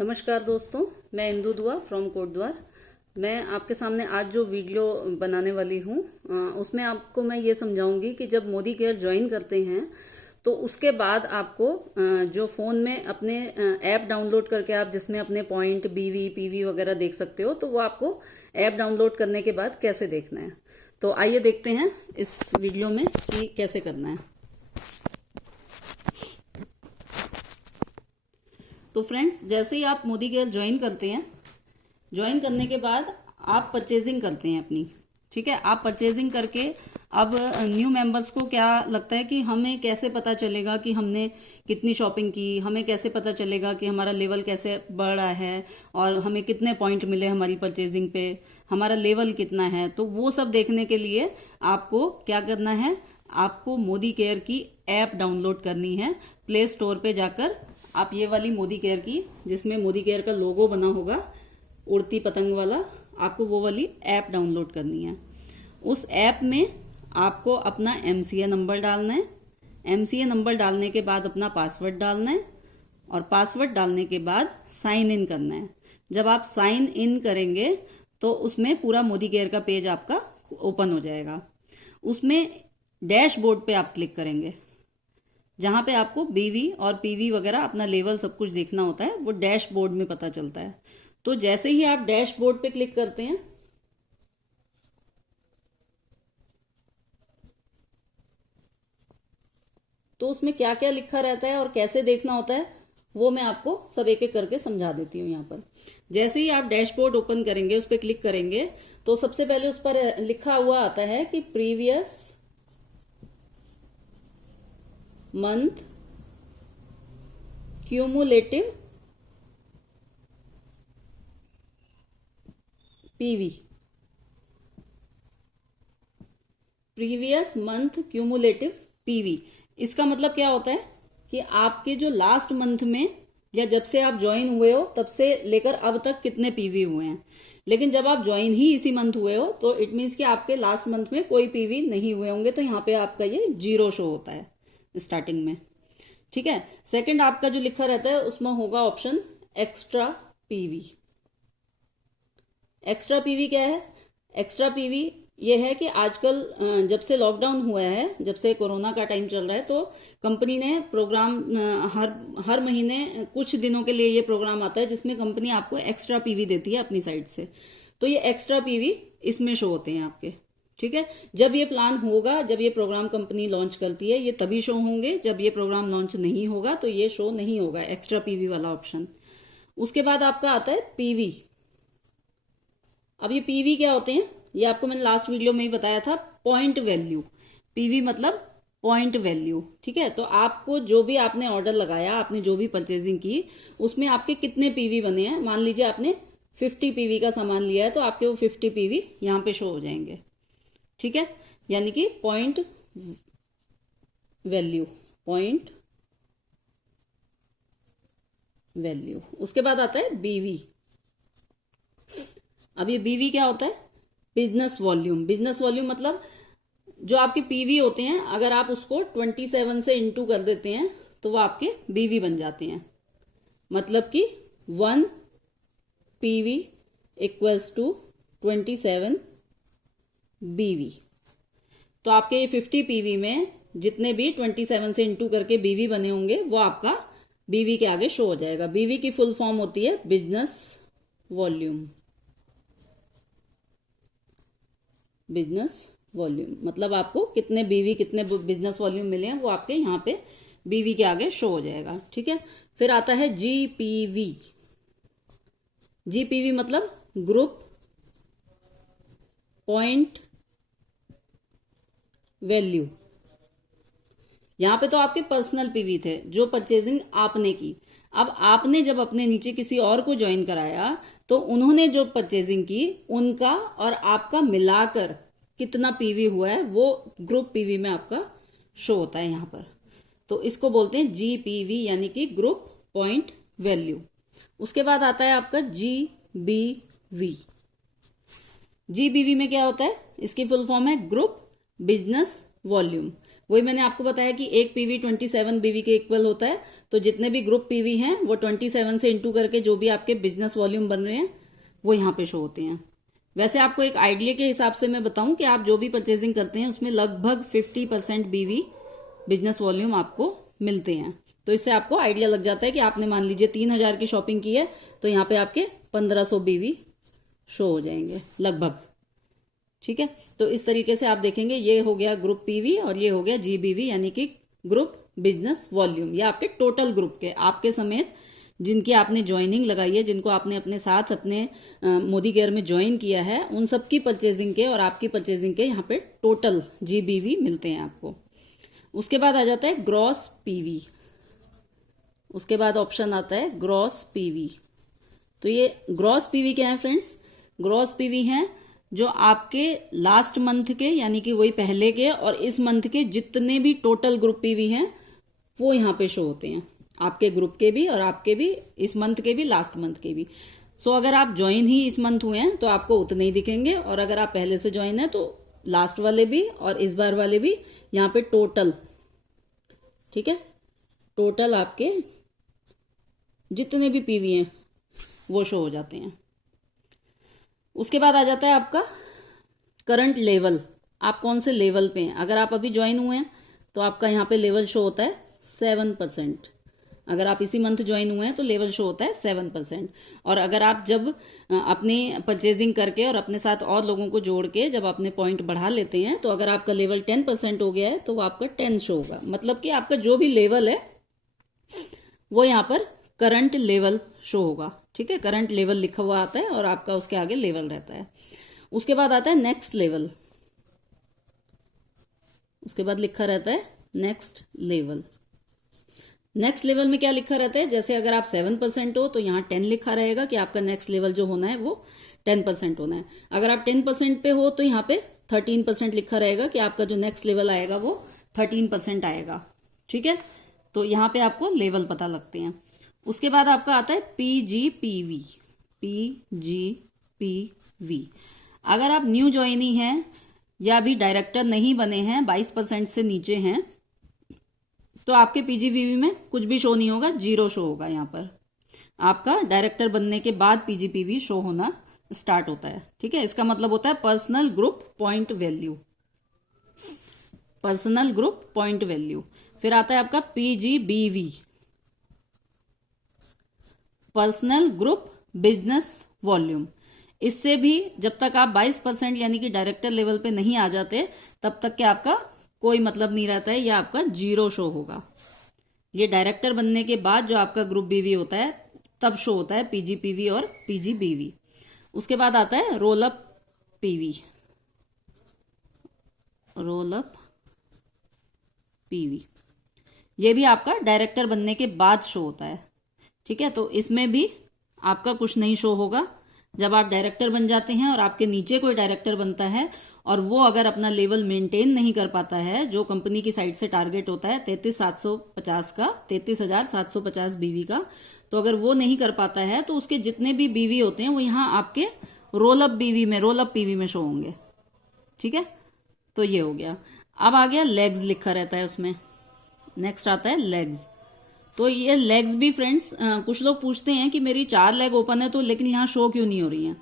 नमस्कार दोस्तों, मैं इंदु दुआ फ्रॉम कोटद्वार। मैं आपके सामने आज जो वीडियो बनाने वाली हूँ उसमें आपको मैं ये समझाऊंगी कि जब मोदी केयर ज्वाइन करते हैं तो उसके बाद आपको जो फ़ोन में अपने ऐप डाउनलोड करके आप जिसमें अपने पॉइंट बीवी पीवी वगैरह देख सकते हो, तो वो आपको ऐप डाउनलोड करने के बाद कैसे देखना है। तो आइए देखते हैं इस वीडियो में कि कैसे करना है। तो फ्रेंड्स, जैसे ही आप मोदी केयर ज्वाइन करते हैं, ज्वाइन करने के बाद आप परचेजिंग करते हैं अपनी, ठीक है। आप परचेजिंग करके अब न्यू मेंबर्स को क्या लगता है कि हमें कैसे पता चलेगा कि हमने कितनी शॉपिंग की, हमें कैसे पता चलेगा कि हमारा लेवल कैसे बढ़ रहा है और हमें कितने पॉइंट मिले हमारी परचेजिंग पे, हमारा लेवल कितना है। तो वो सब देखने के लिए आपको क्या करना है, आपको मोदी केयर की ऐप डाउनलोड करनी है। प्ले स्टोर पे जाकर आप ये वाली मोदी केयर की, जिसमें मोदी केयर का लोगो बना होगा उड़ती पतंग वाला, आपको वो वाली ऐप डाउनलोड करनी है। उस ऐप में आपको अपना एमसीए नंबर डालना है। एमसीए नंबर डालने के बाद अपना पासवर्ड डालना है और पासवर्ड डालने के बाद साइन इन करना है। जब आप साइन इन करेंगे तो उसमें पूरा मोदी केयर का पेज आपका ओपन हो जाएगा। उसमें डैशबोर्ड पे आप क्लिक करेंगे, जहां पे आपको बीवी और पीवी वगैरह अपना लेवल सब कुछ देखना होता है, वो डैशबोर्ड में पता चलता है। तो जैसे ही आप डैशबोर्ड पे क्लिक करते हैं तो उसमें क्या क्या लिखा रहता है और कैसे देखना होता है वो मैं आपको सब एक एक करके समझा देती हूँ। यहाँ पर जैसे ही आप डैशबोर्ड ओपन करेंगे, उस पर क्लिक करेंगे, तो सबसे पहले उस पर लिखा हुआ आता है कि previous month cumulative PV, previous month cumulative PV. इसका मतलब क्या होता है कि आपके जो लास्ट मंथ में या जब से आप ज्वाइन हुए हो तब से लेकर अब तक कितने पीवी हुए हैं। लेकिन जब आप ज्वाइन ही इसी मंथ हुए हो तो इट मीन्स कि आपके लास्ट मंथ में कोई पीवी नहीं हुए होंगे, तो यहाँ पे आपका ये 0 शो होता है स्टार्टिंग में, ठीक है। सेकंड आपका जो लिखा रहता है उसमें होगा option extra PV. Extra PV क्या है? एक्स्ट्रा पीवी ये है कि आजकल जब से लॉकडाउन हुआ है, जब से कोरोना का टाइम चल रहा है, तो कंपनी ने प्रोग्राम हर महीने कुछ दिनों के लिए ये प्रोग्राम आता है जिसमें कंपनी आपको एक्स्ट्रा पीवी देती है अपनी साइड से। तो ये एक्स्ट्रा पीवी इसमें शो होते हैं आपके, ठीक है। जब ये प्लान होगा, जब ये प्रोग्राम कंपनी लॉन्च करती है, ये तभी शो होंगे। जब ये प्रोग्राम लॉन्च नहीं होगा तो ये शो नहीं होगा, एक्स्ट्रा पीवी वाला ऑप्शन। उसके बाद आपका आता है पीवी। अब ये पीवी क्या होते हैं, ये आपको मैंने लास्ट वीडियो में ही बताया था, पॉइंट वैल्यू। पीवी मतलब पॉइंट वैल्यू, ठीक है। तो आपको जो भी आपने ऑर्डर लगाया, आपने जो भी परचेजिंग की, उसमें आपके कितने पीवी बने हैं। मान लीजिए आपने 50 पीवी का सामान लिया है तो आपके वो 50 पीवी यहाँ पे शो हो जाएंगे, ठीक है। यानी कि पॉइंट वैल्यू, पॉइंट वैल्यू। उसके बाद आता है बीवी। अब ये बीवी क्या होता है? Business volume. बिजनेस वॉल्यूम मतलब जो आपके पीवी होते हैं, अगर आप उसको 27 से इंटू कर देते हैं तो वो आपके बीवी बन जाते हैं। मतलब कि 1 पीवी इक्वल्स टू 27 बीवी। तो आपके ये 50 पीवी में जितने भी 27 से इंटू करके बीवी बने होंगे वो आपका बीवी के आगे शो हो जाएगा। बीवी की फुल फॉर्म होती है बिजनेस वॉल्यूम। बिजनेस वॉल्यूम मतलब आपको कितने बीवी, कितने बिजनेस वॉल्यूम मिले हैं वो आपके यहाँ पे बीवी के आगे शो हो जाएगा, ठीक है। फिर आता है जीपीवी। जीपीवी मतलब ग्रुप पॉइंट वैल्यू। यहां पे तो आपके पर्सनल पीवी थे जो परचेजिंग आपने की। अब आपने जब अपने नीचे किसी और को ज्वाइन कराया तो उन्होंने जो परचेजिंग की उनका और आपका मिलाकर कितना पीवी हुआ है वो ग्रुप पीवी में आपका शो होता है यहाँ पर। तो इसको बोलते हैं जीपीवी, यानी कि ग्रुप पॉइंट वैल्यू। उसके बाद आता है आपका जीबीवी। जीबीवी में क्या होता है? इसकी फुल फॉर्म है ग्रुप बिजनेस वॉल्यूम। वही मैंने आपको बताया कि एक पीवी 27 बीवी के इक्वल होता है, तो जितने भी ग्रुप पीवी हैं वो 27 से इंटू करके जो भी आपके बिजनेस वॉल्यूम बन रहे हैं वो यहाँ पे शो होते हैं। वैसे आपको एक आइडिया के हिसाब से मैं बताऊं कि आप जो भी परचेजिंग करते हैं उसमें लगभग 50% बीवी बिजनेस वॉल्यूम आपको मिलते हैं। तो इससे आपको आइडिया लग जाता है कि आपने मान लीजिए 3000 की शॉपिंग की है तो यहाँ पे आपके 1500 बीवी शो हो जाएंगे लगभग। ठीक है, तो इस तरीके से आप देखेंगे ये हो गया ग्रुप पीवी और ये हो गया जीबीवी यानी कि ग्रुप बिजनेस वॉल्यूम। ये आपके टोटल ग्रुप के आपके समेत जिनकी आपने ज्वाइनिंग लगाई है, जिनको आपने अपने साथ अपने मोदी केयर में ज्वाइन किया है, उन सबकी परचेजिंग के और आपकी परचेजिंग के यहाँ पे टोटल जीबीवी मिलते हैं आपको। उसके बाद आ जाता है ग्रॉस पीवी। उसके बाद ऑप्शन आता है ग्रॉस पीवी। तो ये ग्रॉस पीवी क्या है फ्रेंड्स? ग्रॉस पीवी हैं जो आपके लास्ट मंथ के यानी कि वही पहले के और इस मंथ के जितने भी टोटल ग्रुप पीवी हैं वो यहाँ पे शो होते हैं, आपके ग्रुप के भी और आपके भी, इस मंथ के भी, लास्ट मंथ के भी। सो अगर आप ज्वाइन ही इस मंथ हुए हैं तो आपको उतने ही दिखेंगे, और अगर आप पहले से ज्वाइन है तो लास्ट वाले भी और इस बार वाले भी यहाँ पे टोटल, ठीक है, टोटल आपके जितने भी पीवी हैं वो शो हो जाते हैं। उसके बाद आ जाता है आपका करंट लेवल, आप कौन से लेवल पे हैं। अगर आप अभी ज्वाइन हुए हैं तो आपका यहाँ पे लेवल शो होता है 7%। अगर आप इसी मंथ ज्वाइन हुए हैं तो लेवल शो होता है 7%। और अगर आप जब अपनी परचेजिंग करके और अपने साथ और लोगों को जोड़ के जब अपने पॉइंट बढ़ा लेते हैं तो अगर आपका लेवल 10% हो गया है तो वो आपका 10 शो होगा। मतलब कि आपका जो भी लेवल है वो यहाँ पर करंट लेवल शो होगा। ठीक है, करंट लेवल लिखा हुआ आता है और आपका उसके आगे लेवल रहता है। उसके बाद आता है नेक्स्ट लेवल, उसके बाद लिखा रहता है नेक्स्ट लेवल। नेक्स्ट लेवल में क्या लिखा रहता है, जैसे अगर आप 7% हो तो यहाँ 10 लिखा रहेगा कि आपका नेक्स्ट लेवल जो होना है वो 10% होना है। अगर आप 10% पे हो तो यहाँ पे 13% लिखा रहेगा कि आपका जो नेक्स्ट लेवल आएगा वो 13% आएगा। ठीक है, तो यहाँ पे आपको लेवल पता लगते हैं। उसके बाद आपका आता है पीजीपीवी। पीजीपीवी, अगर आप न्यू ज्वाइनी हैं या अभी डायरेक्टर नहीं बने हैं, 22% से नीचे हैं, तो आपके पीजीपीवी में कुछ भी शो नहीं होगा, 0 शो होगा। यहाँ पर आपका डायरेक्टर बनने के बाद पीजीपीवी शो होना स्टार्ट होता है। ठीक है, इसका मतलब होता है personal group point value, personal group point value. फिर आता है आपका पीजीबीवी, पर्सनल ग्रुप बिजनेस वॉल्यूम। इससे भी जब तक आप 22% यानी कि डायरेक्टर लेवल पे नहीं आ जाते तब तक के आपका कोई मतलब नहीं रहता है, या आपका 0 शो होगा। ये डायरेक्टर बनने के बाद जो आपका ग्रुप बीवी होता है तब शो होता है पीजीपीवी और पीजीबीवी। उसके बाद आता है roll up PV, roll up PV. ये भी आपका डायरेक्टर बनने के बाद शो होता है। ठीक है, तो इसमें भी आपका कुछ नहीं शो होगा। जब आप डायरेक्टर बन जाते हैं और आपके नीचे कोई डायरेक्टर बनता है और वो अगर अपना लेवल मेंटेन नहीं कर पाता है, जो कंपनी की साइड से टारगेट होता है 33,750 का, 33,750 बीवी का, तो अगर वो नहीं कर पाता है तो उसके जितने भी बीवी होते हैं वो यहाँ आपके रोल अप बीवी में, रोल अप पीवी में शो होंगे। ठीक है, तो ये हो गया। अब आ गया लेग्स, लिखा रहता है उसमें। नेक्स्ट आता है लेग्स। तो ये लेग्स भी फ्रेंड्स, कुछ लोग पूछते हैं कि मेरी 4 लेग ओपन है तो लेकिन यहाँ शो क्यों नहीं हो रही हैं।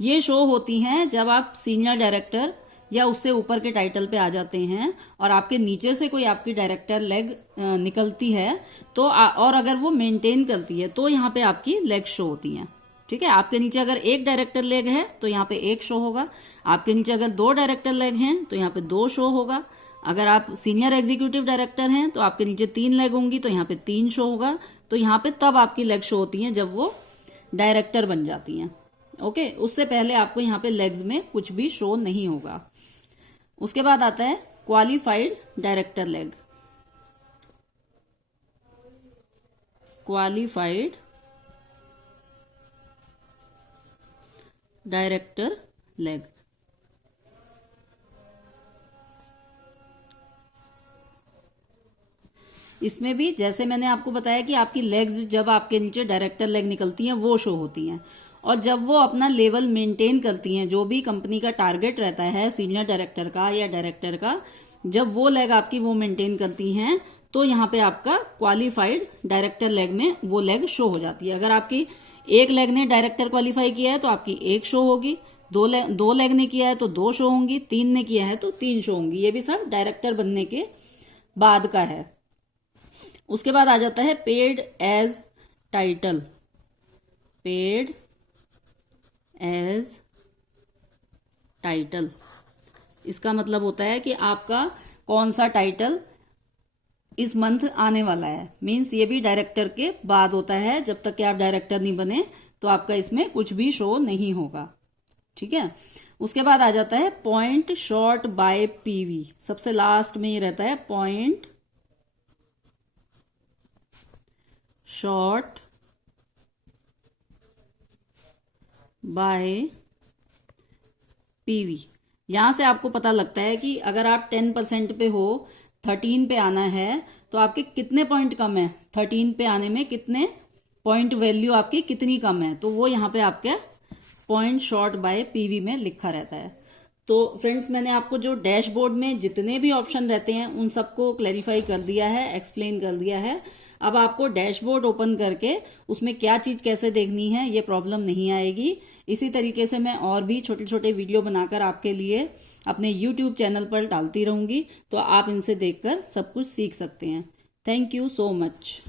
ये शो होती हैं जब आप सीनियर डायरेक्टर या उससे ऊपर के टाइटल पे आ जाते हैं और आपके नीचे से कोई आपकी डायरेक्टर लेग निकलती है तो और अगर वो मेंटेन करती है तो यहाँ पे आपकी लेग शो होती हैं। ठीक है, आपके नीचे अगर 1 डायरेक्टर लेग है तो यहाँ पे 1 शो होगा, आपके नीचे अगर 2 डायरेक्टर लेग हैं तो यहाँ पे 2 शो होगा, अगर आप सीनियर एग्जीक्यूटिव डायरेक्टर हैं तो आपके नीचे 3 लेग होंगी तो यहाँ पे 3 शो होगा। तो यहाँ पे तब आपकी लेग शो होती हैं जब वो डायरेक्टर बन जाती हैं। ओके, उससे पहले आपको यहाँ पे लेग्स में कुछ भी शो नहीं होगा। उसके बाद आता है qualified director leg, qualified director leg. इसमें भी जैसे मैंने आपको बताया कि आपकी लेग्स जब आपके नीचे डायरेक्टर लेग निकलती हैं वो शो होती हैं, और जब वो अपना लेवल मेंटेन करती हैं, जो भी कंपनी का टारगेट रहता है सीनियर डायरेक्टर का या डायरेक्टर का, जब वो लेग आपकी वो मेंटेन करती हैं तो यहाँ पे आपका क्वालिफाइड डायरेक्टर लेग में वो लेग शो हो जाती है। अगर आपकी एक लेग ने डायरेक्टर क्वालिफाई किया है तो आपकी एक शो होगी, दो लेग ने किया है तो दो शो होंगी, तीन ने किया है तो तीन शो होंगी। ये भी सब डायरेक्टर बनने के बाद का है। उसके बाद आ जाता है paid as title. Paid as title, इसका मतलब होता है कि आपका कौन सा टाइटल इस मंथ आने वाला है। मींस ये भी डायरेक्टर के बाद होता है, जब तक कि आप डायरेक्टर नहीं बने तो आपका इसमें कुछ भी शो नहीं होगा। ठीक है। उसके बाद आ जाता है पॉइंट शॉट बाय पीवी। सबसे लास्ट में ये रहता है पॉइंट शॉट बाय पीवी। यहां से आपको पता लगता है कि अगर आप 10% पे हो, 13 पे आना है तो आपके कितने पॉइंट कम है, 13 पे आने में कितने पॉइंट वैल्यू आपकी कितनी कम है, तो वो यहाँ पे आपके पॉइंट शॉर्ट बाय पीवी में लिखा रहता है। तो फ्रेंड्स, मैंने आपको जो डैशबोर्ड में जितने भी ऑप्शन रहते हैं उन सबको क्लैरिफाई कर दिया है, एक्सप्लेन कर दिया है। अब आपको डैशबोर्ड ओपन करके उसमें क्या चीज कैसे देखनी है ये प्रॉब्लम नहीं आएगी। इसी तरीके से मैं और भी छोटे छोटे वीडियो बनाकर आपके लिए अपने YouTube चैनल पर डालती रहूंगी, तो आप इनसे देखकर सब कुछ सीख सकते हैं। Thank you so much.